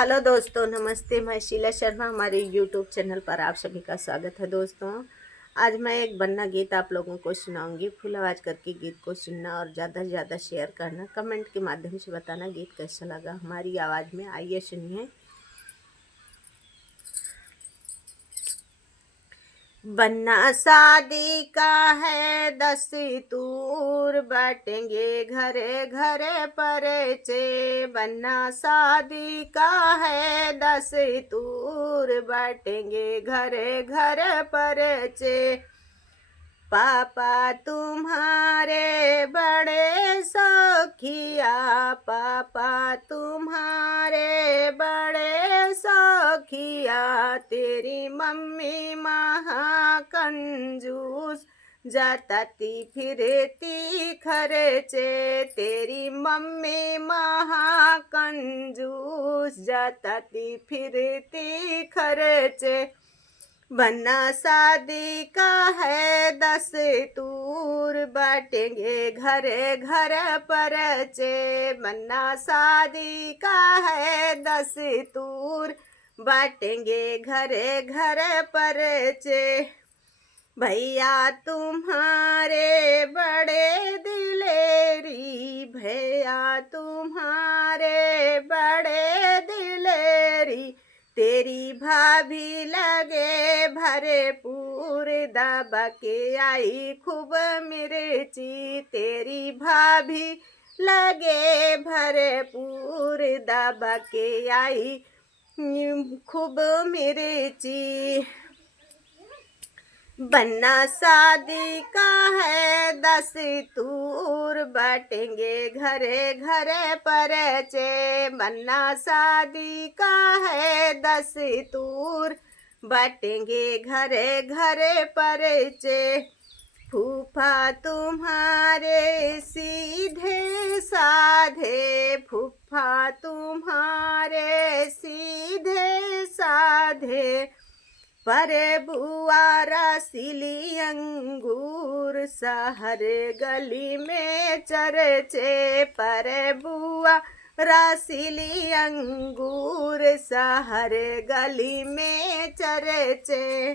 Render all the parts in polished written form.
Hello दोस्तों, नमस्ते। मैं शीला शर्मा, हमारे यूट्यूब चैनल पर आप सभी का स्वागत है। दोस्तों, आज मैं एक बन्ना गीत आप लोगों को सुनाऊंगी। फुल आवाज़ करके गीत को सुनना और ज़्यादा से ज़्यादा शेयर करना, कमेंट के माध्यम से बताना गीत कैसा लगा हमारी आवाज़ में। आइए सुनिए। बन्ना शादी का है दस्तूर, बाटेंगे घरे घरे परचे। बन्ना शादी का है दस्तूर, बाटेंगे घरे घरे परचे। पापा तुम्हारे बड़े सौखिया, पापा तुम्हारे बड़े सौखिया। तेरी मम्मी महाकंजूस, जाती फिरती खर्चे। तेरी मम्मी महाकंजूस, जाती फिरती खर्चे। बन्ना शादी का है दस्तूर, बाटेंगे घरे घर परचे। बन्ना शादी का है दस्तूर, बाटेंगे घरे घर परचे। भैया तुम्हारे बड़े दिलेरी, भैया तुम्हारे बड़े दिलेरी। तेरी भाभी लगे भरपूर, दबा के आई खूब मिर्ची। तेरी भाभी लगे भरपूर, दबा के आई खूब मिर्ची। बन्ना शादी का है दस्तूर, बाटेंगे घरे घरे परचे। बन्ना शादी का है दस्तूर, बाटेंगे घरे घरे परचे। फूफा तुम्हारे सीधे साधे, फूफा तुम्हारे सीधे साधे। पर बुआ रसीली अंगूर, शहर गली में चर्चे। पर बुआ रसीली अंगूर, शहर गली में चर्चे।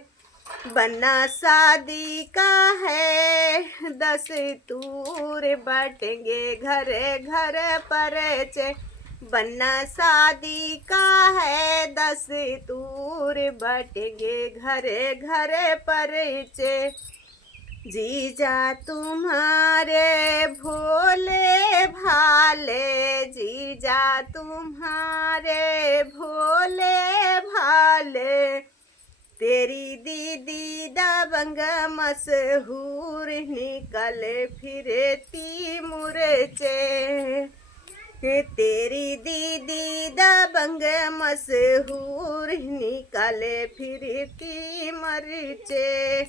बन्ना शादी का है दस्तूर, बाटेंगे घरे घर परचे। बन्ना शादी का है दस्तूर, बाटेंगे घरे घरे परचे। जीजा तुम्हारे भोले भाले, जीजा तुम्हारे भोले भाले। तेरी दीदी दबंग मशहूर, निकल फिरती मुरचे। तेरी दीदी दबंग मशहूर, निकल फिरती मरचे।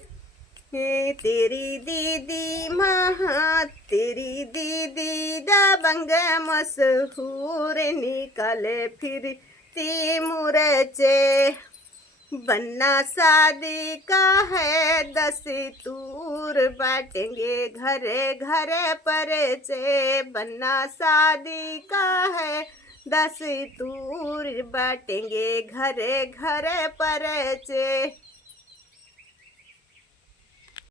तेरी दीदी तेरी दीदी दबंग मशहूर, निकल फिरती मुरचे। बन्ना शादी का है दस्तूर, बाटेंगे घरे घरे परचे। बन्ना शादी का है दस्तूर, बाटेंगे घरे घरे परचे।